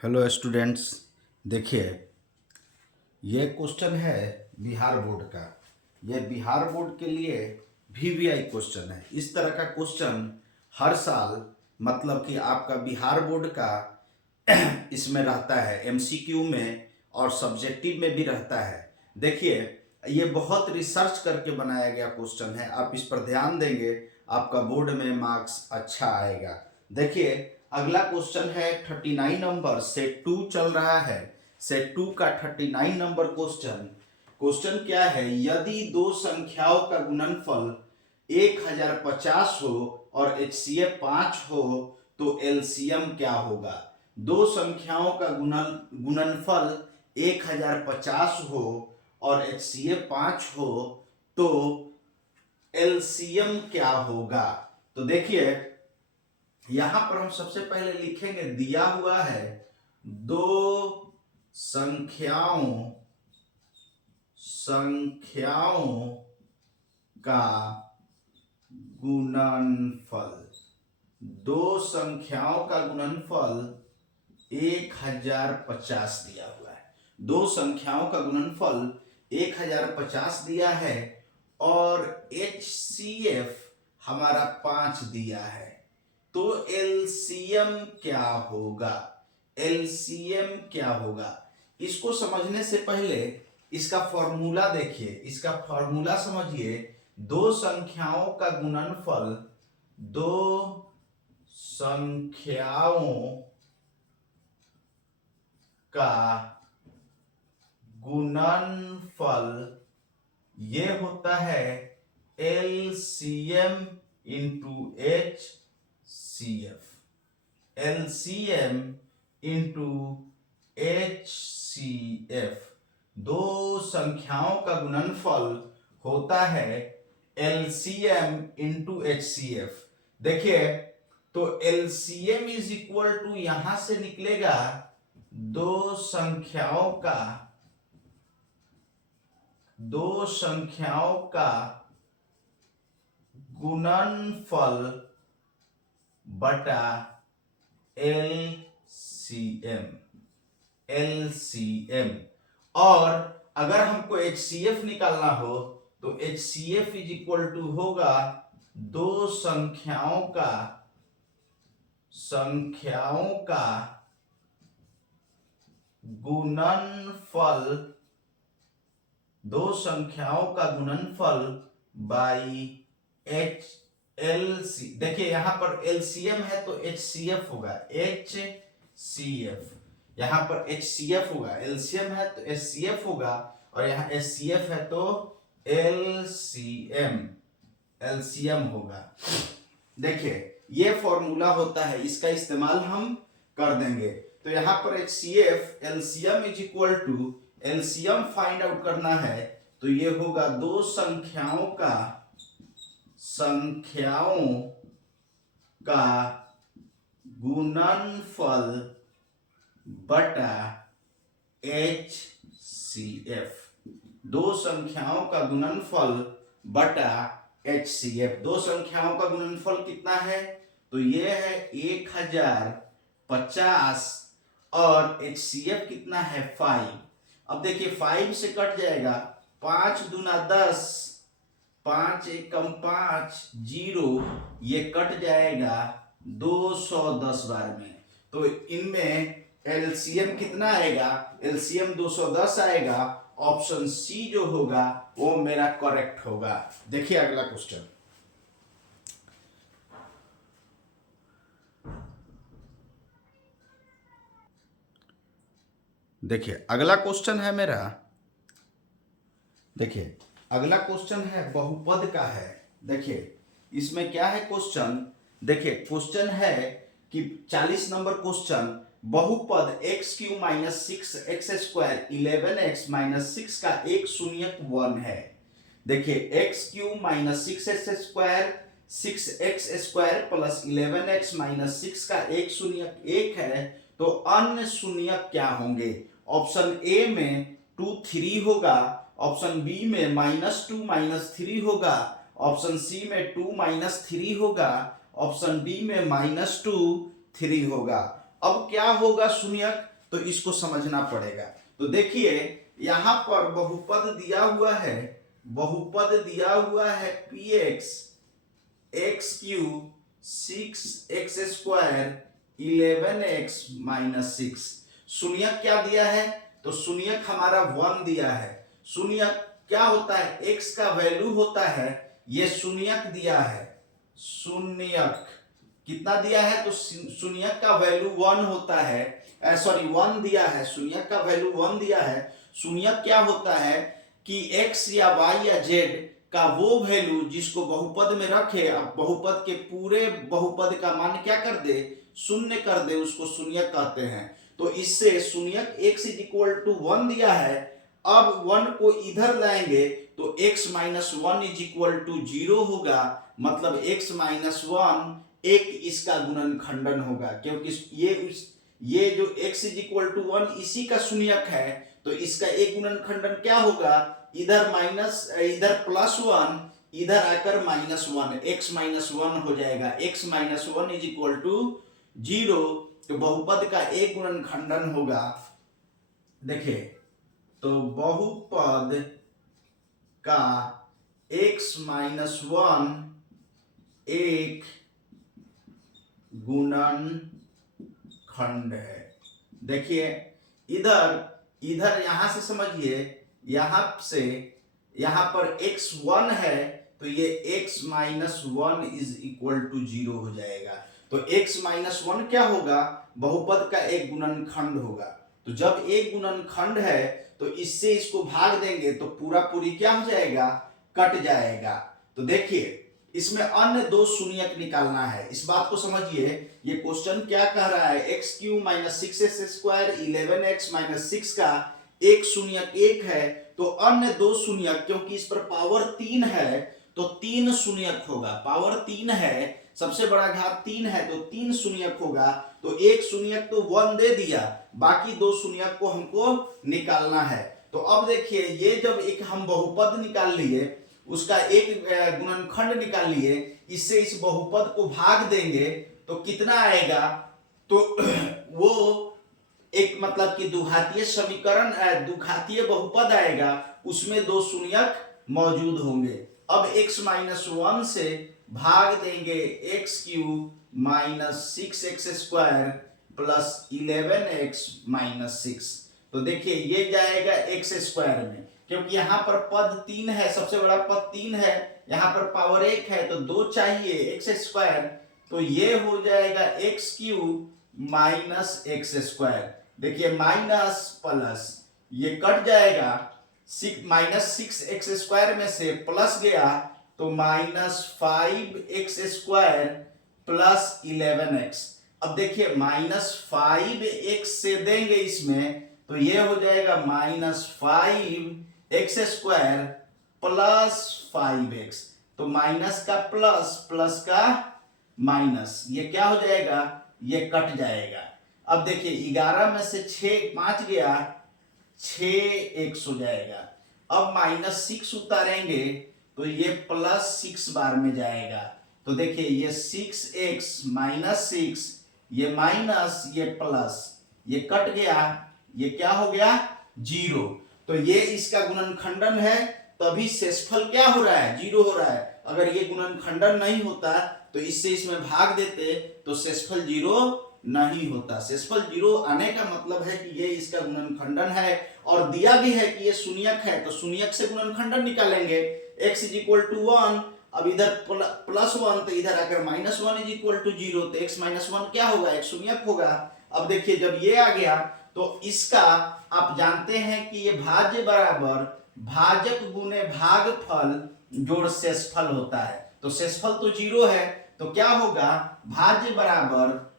Hello students. देखिए, ये question है बिहार बोर्ड का। ये बिहार बोर्ड के लिए वीवीआई क्वेश्चन है। इस तरह का क्वेश्चन हर साल मतलब कि आपका बिहार बोर्ड का इसमें रहता है, एमसीक्यू में और सब्जेक्टिव में भी रहता है। देखिए, ये बहुत रिसर्च करके बनाया गया क्वेश्चन है। आप इस पर ध्यान देंगे, आपका बोर्ड में मार्क्स अच्छा आएगा। देखिए, अगला क्वेश्चन है 39 नंबर, सेट 2 चल रहा है। सेट 2 का 39 नंबर क्वेश्चन। क्वेश्चन क्या है? यदि दो संख्याओं का गुणनफल 1050 हो और एचसीएफ 5 हो तो एलसीएम क्या होगा? दो संख्याओं का गुणनफल 1050 हो और एचसीएफ 5 हो तो एलसीएम क्या होगा? तो देखिए, यहां पर हम सबसे पहले लिखेंगे, दिया हुआ है दो संख्याओं का गुणनफल। दो संख्याओं का गुणनफल 1050 दिया हुआ है। दो संख्याओं का गुणनफल 1050 दिया है और एचसीएफ हमारा 5 दिया है। तो एलसीएम क्या होगा? एलसीएम क्या होगा? इसको समझने से पहले इसका फॉर्मूला देखिए, इसका फॉर्मूला समझिए। दो संख्याओं का गुणनफल, दो संख्याओं का गुणनफल ये होता है LCM into H C F. LCM into H C F. दो संख्याओं का गुणनफल होता है LCM into H C F. देखिए, तो एलसीएम इज इक्वल टू यहां से निकलेगा दो संख्याओं का गुणनफल बटा एलसीएम। एलसीएम। और अगर हमको एचसीएफ निकालना हो तो एचसीएफ इज इक्वल टू होगा दो संख्याओं का गुणनफल, दो संख्याओं का गुणनफल बाई एच एलसी। देखिए, यहां पर एलसीएम है तो एचसीएफ होगा, एचसीएफ। यहां पर एचसीएफ होगा, एलसीएम है तो एचसीएफ होगा, और यहां एचसीएफ है तो एलसीएम, एलसीएम होगा। देखिए, ये फॉर्मूला होता है, इसका इस्तेमाल हम कर देंगे। तो यहां पर HCF LCM is equal to, LCM find out करना है तो ये होगा दो संख्याओं का गुणनफल बटा एचसीएफ। दो संख्याओं का गुणनफल बटा एचसीएफ। दो संख्याओं का गुणनफल कितना है? तो ये है 1050 और एचसीएफ कितना है? 5। अब देखिए, 5 से कट जाएगा, 5 दूना 10, 5 एकम 5, 0, ये कट जाएगा 210 बार में। तो इनमें एलसीएम कितना आएगा? एलसीएम 210 आएगा। ऑप्शन सी जो होगा वो मेरा करेक्ट होगा। देखिए अगला क्वेश्चन। देखिए, अगला क्वेश्चन है मेरा, देखिए अगला क्वेश्चन है बहुपद का है। देखिए, इसमें क्या है क्वेश्चन? देखिए, क्वेश्चन है कि 40 नंबर क्वेश्चन, बहुपद x Q minus 6x square 11x minus 6 का एक शून्यक 1 है। देखिए, x Q minus 6x square 6x square plus 11x minus 6 का एक शून्यक 1 है, तो अन्य शून्यक क्या होंगे? ऑप्शन ए में 2 3 होगा, ऑप्शन बी में -2 -3 होगा, ऑप्शन सी में 2 -3 होगा, ऑप्शन डी में -2 3 होगा। अब क्या होगा शून्यक, तो इसको समझना पड़ेगा। तो देखिए यहां पर बहुपद दिया हुआ है, बहुपद दिया हुआ है P x x cube 6x² 11x-6। शून्यक क्या दिया है, तो शून्यक हमारा 1 दिया है। शून्यक क्या होता है, x का वैल्यू होता है, ये शून्यक दिया है, शून्यक कितना दिया है, तो शून्यक का वैल्यू 1 होता है, सॉरी 1 दिया है, शून्यक का वैल्यू 1 दिया है। शून्यक क्या होता है कि x या y या z का वो वैल्यू जिसको बहुपद में रखे, अब बहुपद के पूरे बहुपद का मान क्या कर दे, शून्य कर दे, उसको शून्यक कहते हैं। तो इससे शून्यक x = 1 दिया है। अब 1 को इधर लाएंगे तो x - 1 = 0 होगा, मतलब x - 1 एक इसका गुणनखंडन होगा, क्योंकि ये जो x = 1 इसी का शून्यक है, तो इसका एक गुणनखंडन क्या होगा, इधर +1 इधर आकर -1, x - 1 हो जाएगा, x - 1 = 0। तो बहुपद का एक गुणनखंडन होगा। देखिए तो बहुपद का x - 1 एक गुणनखंड है। देखिए इधर यहां से समझिए, यहां पर x 1 है, तो ये x - 1 = 0 हो जाएगा। तो x - 1 क्या होगा, बहुपद का एक गुणनखंड होगा। तो जब एक गुणनखंड है तो इससे इसको भाग देंगे तो पूरा पूरी क्या हो जाएगा, कट जाएगा। तो देखिए इसमें अन्य दो शून्यक निकालना है, इस बात को समझिए। ये क्वेश्चन क्या कह रहा है, x³ - 6x² 11x-6 का एक शून्यक 1 है, तो अन्य दो शून्यक, क्योंकि इस पर पावर 3 है तो 3 शून्यक होगा, पावर 3 है, सबसे बड़ा घात 3 है तो 3 शून्यक होगा। तो एक शून्यक तो 1 दे दिया, बाकी दो शून्यक को हमको निकालना है। तो अब देखिए ये जब एक हम बहुपद निकाल लिए, उसका एक गुणनखंड निकाल लिए, इससे इस बहुपद को भाग देंगे तो कितना आएगा, तो वो एक मतलब कि द्विघातीय समीकरण, द्विघातीय बहुपद आएगा, उसमें दो शून्यक मौजूद होंगे। अब x - 1 से भाग देंगे x³ - 6x² + 11x-6। तो देखिए ये जाएगा x² में, क्योंकि यहाँ पर पद 3 है, सबसे बड़ा पद 3 है, यहाँ पर पावर 1 है तो 2 चाहिए x², तो ये हो जाएगा x³ - x²। देखिए माइनस प्लस ये कट जाएगा, -6x² में से प्लस गया तो -5x² + 11x। अब देखिए -5x से देंगे इसमें तो ये हो जाएगा -5x² + 5x। तो माइनस का प्लस, प्लस का माइनस, ये क्या हो जाएगा, ये कट जाएगा। अब देखिए 11 में से 6 5 गया, 6x हो जाएगा। अब -6 उतारेंगे तो ये +6 बार में जाएगा। तो देखिए ये 6x - 6, ये माइनस, ये प्लस, ये कट गया, ये क्या हो गया, 0। तो ये इसका गुणनखंडन है, तभी शेषफल क्या हो रहा है, 0 हो रहा है। अगर ये गुणनखंडन नहीं होता तो इससे इसमें भाग देते तो शेषफल 0 नहीं होता। शेषफल 0 आने का मतलब है कि ये इसका गुणनखंडन है, और दिया भी है कि ये शून्यक है, तो शून्यक से गुणनखंडन निकालेंगे। x = 1, अब इधर +1 तो इधर आकर -1 = 0, तो x - 1 क्या होगा, एक शून्यक होगा। अब देखिए जब ये आ गया तो इसका आप जानते हैं कि ये भाज्य बराबर भाजक गुने भागफल जोड़ शेषफल होता है। तो शेषफल तो 0 है, तो क्या होगा, भाज्य बराबर,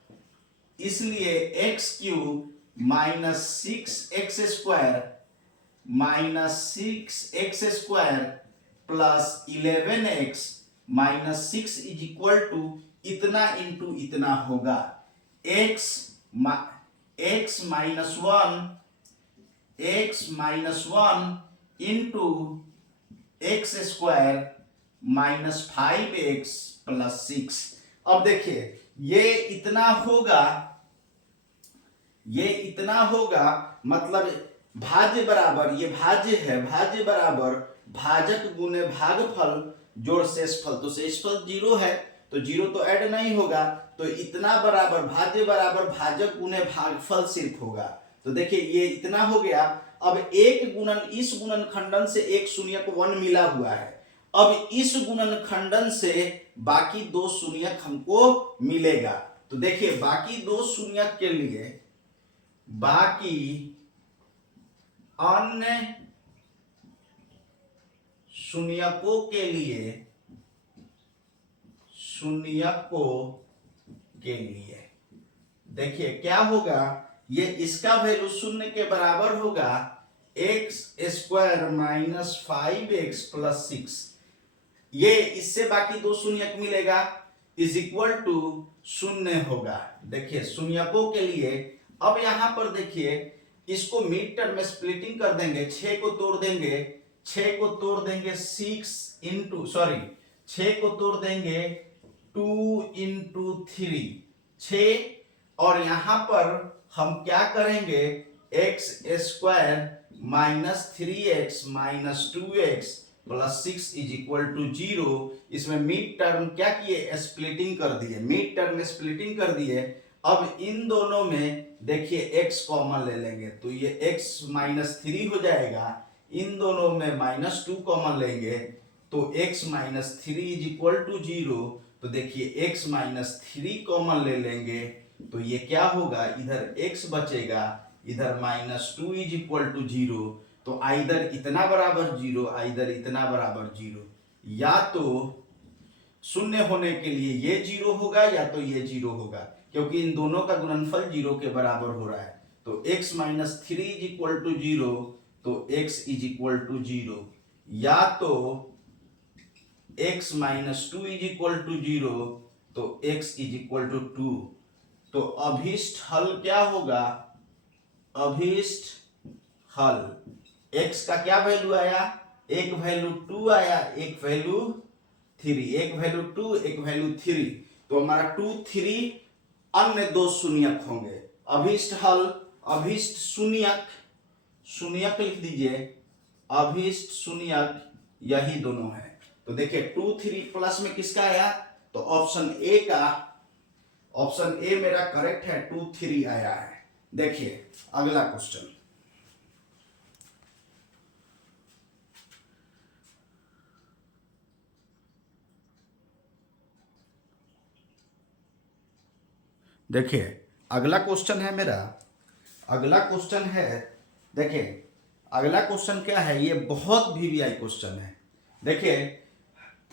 इसलिए x³ - 6x² - 6x² + 11x-6 = इतना इंटू इतना होगा, x - 1 इंटू x² - 5x + 6। अब देखिए ये इतना होगा, ये इतना होगा, मतलब भाज्य बराबर, ये भाज्य है, भाज्य बराबर भाजक गुने भागफल जोड़ शेषफल। तो शेषफल 0 है तो 0 तो ऐड नहीं होगा, तो इतना बराबर भाज्य बराबर भाजक गुने भागफल सिर्फ होगा। तो देखिए ये इतना हो गया। अब एक गुणन, इस गुणनखंडन से एक शून्यक 1 मिला हुआ है। अब इस गुणनखंडन से बाकी दो शून्यक हमको मिलेगा। तो देखिए बाकी दो शून्यक के लिए, बाकी अन्य शून्यकों के लिए, शून्यकों के लिए देखिए क्या होगा, ये इसका वैल्यू शून्य के बराबर होगा x square minus 5x plus 6। ये इससे बाकी दो शून्यक मिलेगा इज इक्वल टू शून्य होगा। देखिए शून्यकों के लिए अब यहां पर देखिए इसको मिड टर्म में स्प्लिटिंग कर देंगे, 6 को तोड़ देंगे, 6 को तोड़ देंगे 6 को तोड़ देंगे 2 इंटू 3, 6, और यहां पर हम क्या करेंगे, x square minus 3x minus 2x plus 6 is equal to 0। इसमें मिड टर्म क्या किए, स्प्लिटिंग कर दिए, मिड टर्म में स्प्लिटिंग कर दिए। अब इन दोनों में देखिए x कॉमन ले लेंगे तो ये x माइनस 3 हो जाएगा, इन दोनों में माइनस 2 कॉमन लेंगे तो x minus 3 is equal to 0। तो देखिए x माइनस 3 कॉमन ले लेंगे तो ये क्या होगा, इधर x बचेगा, इधर माइनस 2 इज इक्वल टू 0। तो आइदर इतना बराबर 0, आइदर इतना बराबर 0, या तो शून्य होने के लिए ये 0 होगा या तो ये 0 होगा, क्योंकि इन दोनों का गुणनफल 0 के बराबर हो रहा है। तो x minus 3 is equal to 0, तो x इज इक्वल टू 0, या तो x minus 2 is equal to 0, तो x इज इक्वल टू 2। तो अभीष्ट हल क्या होगा, अभीष्ट हल x का क्या वैल्यू आया, एक वैल्यू 2 आया, एक वैल्यू 3, एक वैल्यू 2, एक वैल्यू 3। तो हमारा 2, 3 अन्य दो शून्यक होंगे। अभीष्ट हल, अभीष्ट शून्यक, शून्यक लिख दीजिए, अभीष्ट शून्यक यही दोनों है। तो देखिए 2, 3 प्लस में किसका आया, तो ऑप्शन ए का, ऑप्शन ए मेरा करेक्ट है, 2, 3 आया है। देखिए अगला क्वेश्चन, देखिए अगला क्वेश्चन है मेरा, अगला क्वेश्चन है, देखिए अगला क्वेश्चन क्या है, ये बहुत वीवीआई क्वेश्चन है। देखिए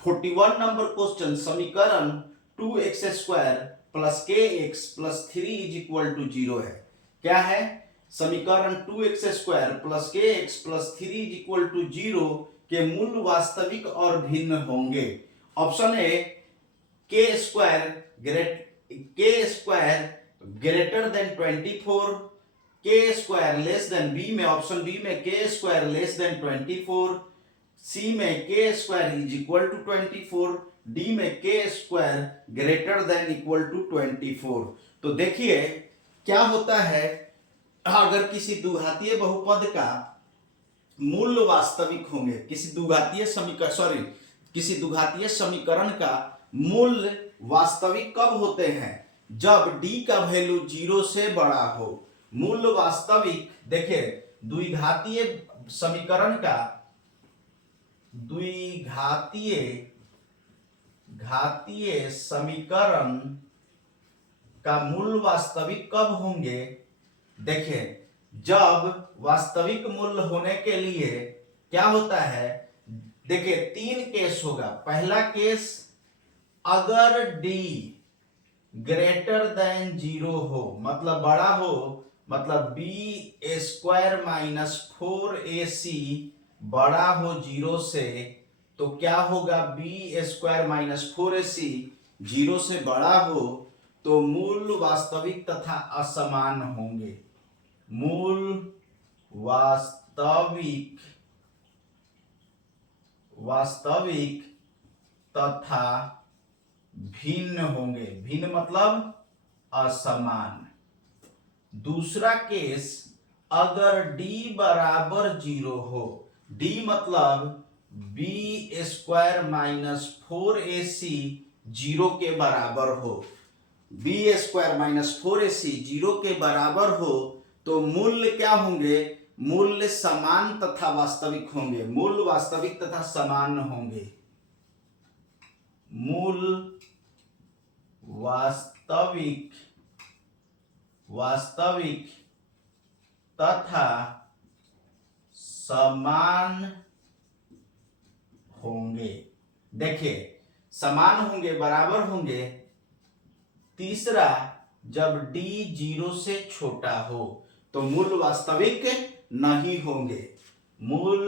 41 नंबर क्वेश्चन, समीकरण 2x square plus kx plus 3 is equal to 0 है। क्या है, समीकरण 2x square plus kx plus 3 is equal to 0 के मूल वास्तविक और भिन्न होंगे। Option A k square greater than 24, k square less than, B में, ऑप्शन बी में k square less than 24, C में k square is equal to 24, D में k square greater than equal to 24। तो देखिए क्या होता है, अगर किसी द्विघातीय बहुपद का मूल वास्तविक होंगे, किसी द्विघातीय समीकरण, किसी द्विघातीय समीकरण का मूल वास्तविक कब होते हैं, जब d का वैल्यू 0 से बड़ा हो। मूल वास्तविक, देखिए द्विघातीय समीकरण का, घातीय समीकरण का मूल वास्तविक कब होंगे, देखिए जब वास्तविक मूल होने के लिए क्या होता है, देखिए 3 केस होगा। पहला केस, अगर d ग्रेटर देन 0 हो, मतलब बड़ा हो, मतलब b स्क्वायर माइनस 4ac बड़ा हो 0 से, तो क्या होगा, b स्क्वायर माइनस 4ac 0 से बड़ा हो तो मूल वास्तविक तथा असमान होंगे। मूल वास्तविक तथा भिन्न होंगे। भिन्न मतलब असमान, दूसरा केस, अगर d बराबर 0 हो, d मतलब b² माइनस 4ac 0 के बराबर हो, b² माइनस 4ac 0 के बराबर हो, तो मूल्य क्या होंगे? मूल्य समान तथा वास्तविक होंगे। मूल वास्तविक तथा समान होंगे। मूल वास्तविक तथा समान होंगे। देखिए, समान होंगे, बराबर होंगे। तीसरा, जब d 0 से छोटा हो तो मूल वास्तविक नहीं होंगे। मूल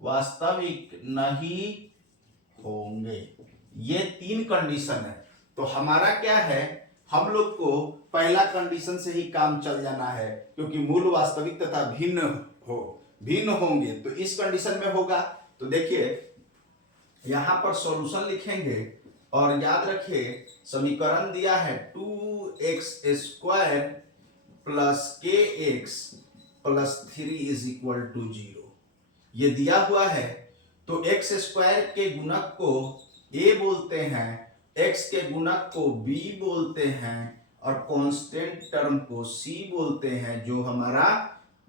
वास्तविक नहीं होंगे। ये 3 कंडीशन है। तो हमारा क्या है, हम लोग को पहला कंडीशन से ही काम चल जाना है, क्योंकि मूल वास्तविक तथा भिन्न होंगे, तो इस कंडीशन में होगा। तो देखिए, यहां पर सॉल्यूशन लिखेंगे और याद रखिए समीकरण दिया है 2x² plus kx plus 3 is equal to 0। ये दिया हुआ है, तो x² के गुणक को a बोलते हैं, x के गुणक को b बोलते हैं और कांस्टेंट टर्म को c बोलते हैं, जो हमारा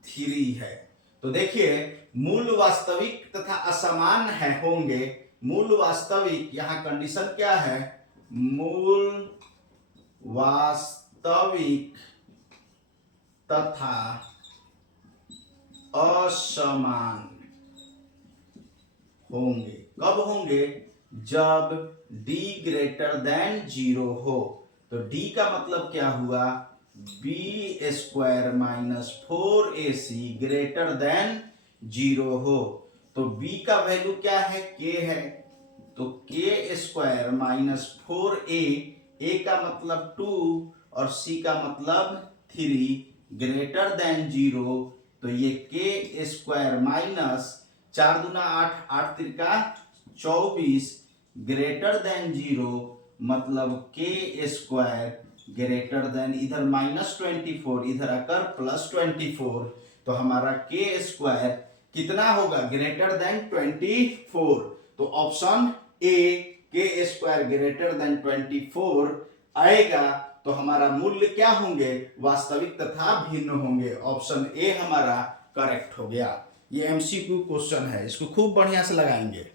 3 है। तो देखिए, मूल वास्तविक तथा असमान है होंगे। मूल वास्तविक, यहां कंडीशन क्या है? मूल वास्तविक तथा असमान होंगे। कब होंगे? जब d ग्रेटर देन 0 हो। तो d का मतलब क्या हुआ? b² minus 4ac greater than 0 हो। तो b का वैल्यू क्या है? k है, तो k² माइनस 4a, a का मतलब 2 और c का मतलब 3 ग्रेटर देन 0। तो ये k² माइनस 4 दूना 8, 8 तिरका 24 ग्रेटर देन 0, मतलब k² ग्रेटर देन, इधर माइनस 24, इधर आकर प्लस 24। तो हमारा k² कितना होगा? Greater than 24। तो option A k² greater than 24 आएगा। तो हमारा मूल्य क्या होंगे? वास्तविक तथा भिन्न होंगे। ऑप्शन ए हमारा करेक्ट हो गया। ये एमसीक्यू क्वेश्चन है, इसको खूब बढ़िया से लगाएंगे।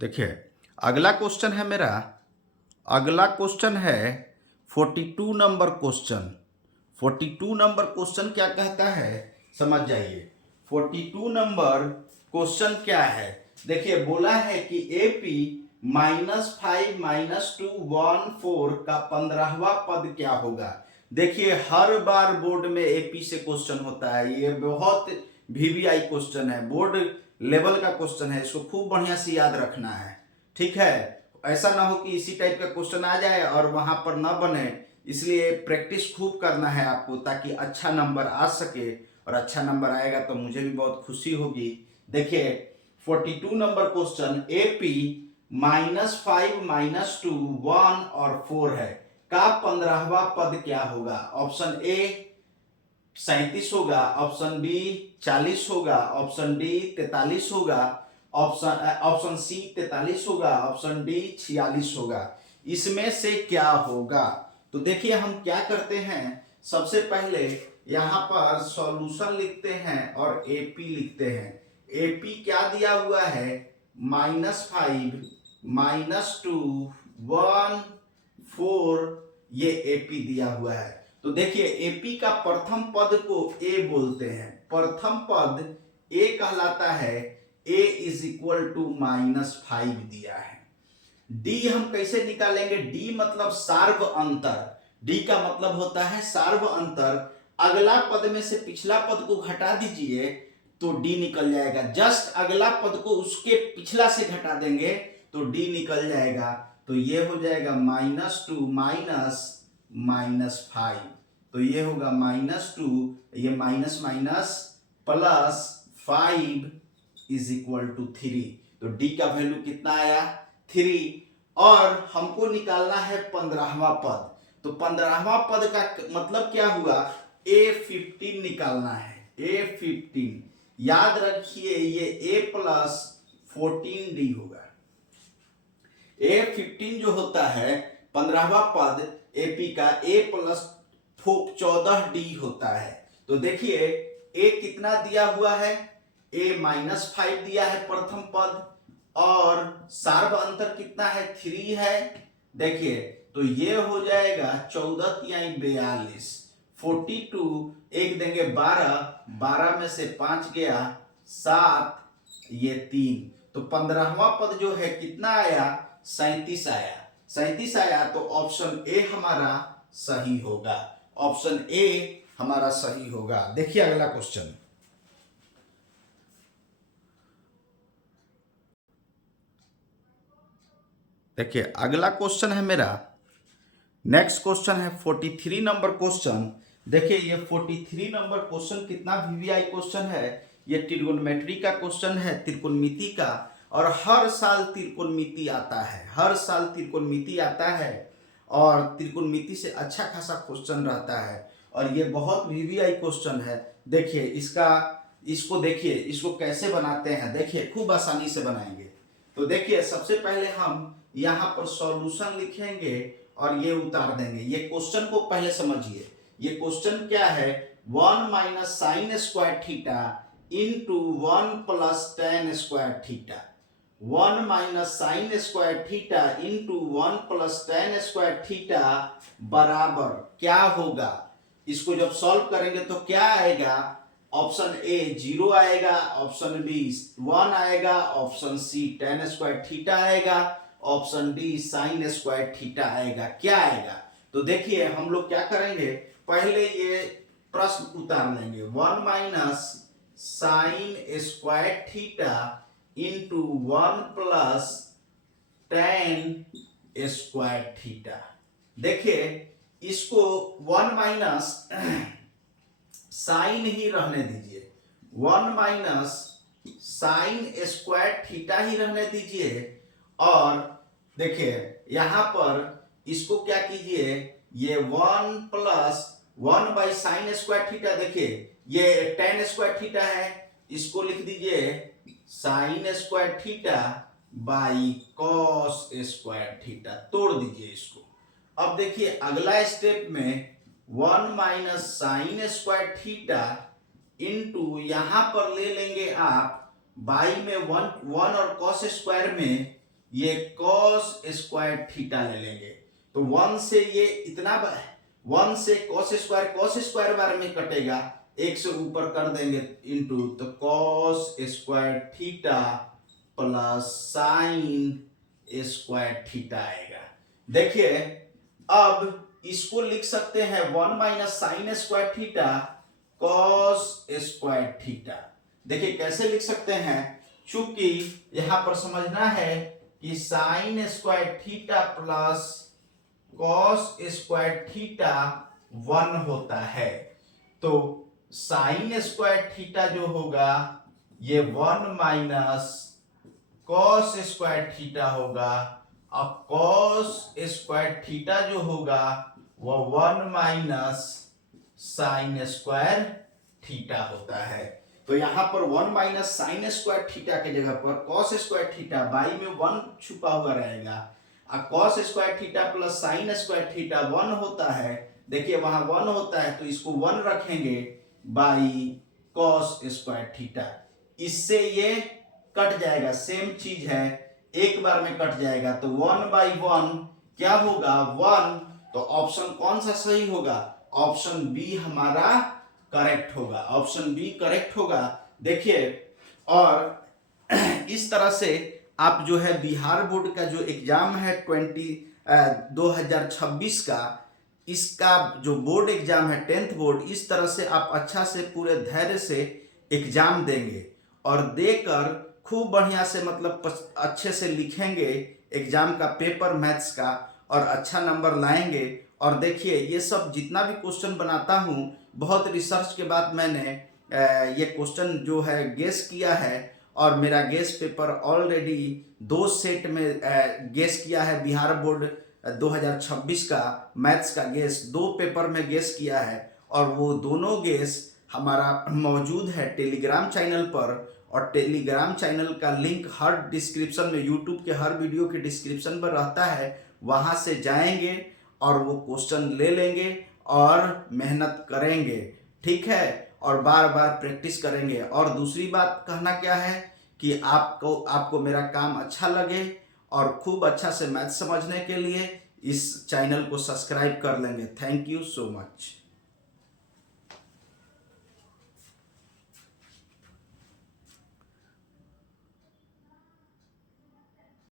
देखिए, अगला क्वेश्चन है मेरा, अगला क्वेश्चन है 42 नंबर क्वेश्चन। 42 नंबर क्वेश्चन क्या कहता है, समझ जाइए। 42 नंबर क्वेश्चन क्या है? देखिए, बोला है कि AP -5 -2 1 4 का 15वां पद क्या होगा। देखिए, हर बार बोर्ड में AP से क्वेश्चन होता है। ये बहुत VVI क्वेश्चन है, बोर्ड लेवल का क्वेश्चन है। इसको खूब बढ़िया से याद रखना है, ठीक है। ऐसा ना हो कि इसी टाइप का क्वेश्चन आ जाए और वहां पर ना बने। इसलिए प्रैक्टिस खूब करना है आपको, ताकि अच्छा नंबर आ सके, और अच्छा नंबर आएगा तो मुझे भी बहुत खुशी होगी। देखिए, 42 नंबर क्वेश्चन, AP -5 -2 1 और 4 है का 15वां पद क्या होगा। ऑप्शन ए 37 होगा, ऑप्शन बी 40 होगा, ऑप्शन डी 43 होगा, ऑप्शन सी 43 होगा, ऑप्शन डी 46 होगा। इसमें से क्या होगा? तो देखिए, हम क्या करते हैं, सबसे पहले यहां पर सॉल्यूशन लिखते हैं और एपी लिखते हैं। एपी क्या दिया हुआ है? -5 -2 1 4, ये एपी दिया हुआ है। तो देखिए, एपी का प्रथम पद को ए बोलते हैं। प्रथम पद ए कहलाता है। ए इज इक्वल टू -5 दिया है। डी हम कैसे निकालेंगे? डी मतलब सार्व अंतर। डी का मतलब होता है सार्व अंतर। अगला पद में से पिछला पद को घटा दीजिए तो डी निकल जाएगा। जस्ट अगला पद को उसके पिछला से घटा देंगे तो डी निकल जाएगा। तो ये हो जाएगा -2 -5। तो ये होगा -2, ये minus minus +5 is equal to 3। तो डी का वैल्यू कितना आया? 3। और हमको निकालना है 15वां पद। तो 15वां पद का मतलब क्या हुआ? A15 निकालना है। A15 याद रखिए, ये A प्लस 14D होगा। A15 जो होता है 15वां पद AP का A प्लस 14D होता है। तो देखिए A कितना दिया हुआ है? A -5 दिया है प्रथम पद, और सार्व अंतर कितना है? 3 है। देखिए तो ये हो जाएगा 14 यानी 42, 42 एक देंगे 12, 12 में से 5 गया 7, ये 3। तो 15वां पद जो है कितना आया? 37 आया। 37 आया तो ऑप्शन ए हमारा सही होगा। ऑप्शन ए हमारा सही होगा। देखिए अगला क्वेश्चन। देखिए अगला क्वेश्चन है मेरा, नेक्स्ट क्वेश्चन है 43 नंबर क्वेश्चन। देखिए ये 43 नंबर क्वेश्चन कितना वीवीआई क्वेश्चन है। ये ट्रिगोनोमेट्री का क्वेश्चन है, त्रिकोणमिति का। और हर साल त्रिकोणमिति आता है, हर साल त्रिकोणमिति आता है, और त्रिकोणमिति से अच्छा खासा क्वेश्चन रहता है। और ये बहुत वीवीआई क्वेश्चन है। देखिए इसको देखिए, इसको कैसे बनाते हैं। देखिए खूब आसानी से बनाएंगे। तो देखिए सबसे पहले हम यहाँ पर सॉल्यूशन लिखेंगे और ये उतार देंगे। ये क्वेश्चन को पहले समझिए। ये क्वेश्चन क्या है? 1 minus sign square theta into 1 plus ten square theta. 1 minus sign square theta into 1 plus ten square theta बराबर क्या होगा? इसको जब सॉल्व करेंगे तो क्या आएगा? ऑप्शन ए 0 आएगा, ऑप्शन बी 1 आएगा, option C tan square theta आएगा, option D sine square theta आएगा। क्या आएगा? तो देखिए हम लोग क्या करेंगे, पहले ये प्रश्न उतार लेंगे। 1 minus sign square theta into 1 plus ten square theta. देखिए इसको 1 माइनस साइन ही रहने दीजिए, 1 माइनस साइन स्क्वायर थीटा ही रहने दीजिए। और देखिए यहां पर इसको क्या कीजिए, ये 1 plus 1 by sine square theta. देखिए ये टेन स्क्वायर थीटा है, इसको लिख दीजिए sign square theta by cos square theta. तोड़ दीजिए इसको। अब देखिए अगला स्टेप में 1 minus sign square theta into यहां पर ले लेंगे आप बाई में 1 और कॉस स्क्वायर में ये कॉस स्क्वायर थीटा ले लेंगे। तो 1 से ये इतना 1 से कॉस स्क्वायर बार में कटेगा, 1 से ऊपर कर देंगे इंटू, तो cos square theta plus sign square theta आएगा। देखिए अब इसको लिख सकते हैं 1 minus sign square theta cos square theta. देखिए कैसे लिख सकते हैं, चूंकि यहां पर समझना है कि sign square theta plus cos square theta 1 होता है। तो साइन स्क्वायर थीटा जो होगा ये 1 माइनस कॉस स्क्वायर थीटा होगा। अब कॉस स्क्वायर थीटा जो होगा वो 1 माइनस साइन स्क्वायर थीटा होता है। तो यहां पर 1 माइनस साइन स्क्वायर थीटा के जगह पर कॉस स्क्वायर थीटा, बाई में 1 छुपा हुआ रहेगा। अब cos square theta plus sign square theta 1 होता है। देखिए वहां 1 होता है तो इसको 1 रखेंगे बाई कॉस स्क्वायर थीटा। इससे ये कट जाएगा, सेम चीज है, एक बार में कट जाएगा। तो 1 बाई 1 क्या होगा? 1। तो ऑप्शन कौन सा सही होगा? ऑप्शन बी हमारा करेक्ट होगा। ऑप्शन बी करेक्ट होगा। देखिए और इस तरह से आप जो है बिहार बोर्ड का जो एग्जाम है 2026 का, इसका जो बोर्ड एग्जाम है 10th बोर्ड, इस तरह से आप अच्छा से पूरे धैर्य से एग्जाम देंगे और देकर खूब बढ़िया से मतलब अच्छे से लिखेंगे एग्जाम का पेपर मैथ्स का और अच्छा नंबर लाएंगे और देखिए ये सब जितना भी क्वेश्चन बनाता हूँ बहुत रिसर्च के बाद मैंने ये क्वेश्चन जो है गेस किया है, और मेरा गेस पेपर ऑलरेडी 2 सेट में गेस किया है। बिहार बोर्ड 2026 का मैथ्स का गेस 2 पेपर में गेस किया है, और वो दोनों गेस हमारा मौजूद है टेलीग्राम चैनल पर। और टेलीग्राम चैनल का लिंक हर डिस्क्रिप्शन में, यूट्यूब के हर वीडियो के डिस्क्रिप्शन पर रहता है, वहाँ से जाएंगे और वो क्वेश्चन ले लेंगे और मेहनत करेंगे, ठीक है, और बार बार प्रैक्टिस करेंगे। और दूसरी बात कहना क्या है कि आपको मेरा काम अच्छा लगे और खूब अच्छा से मैथ समझने के लिए इस चैनल को सब्सक्राइब कर लेंगे। Thank you so much.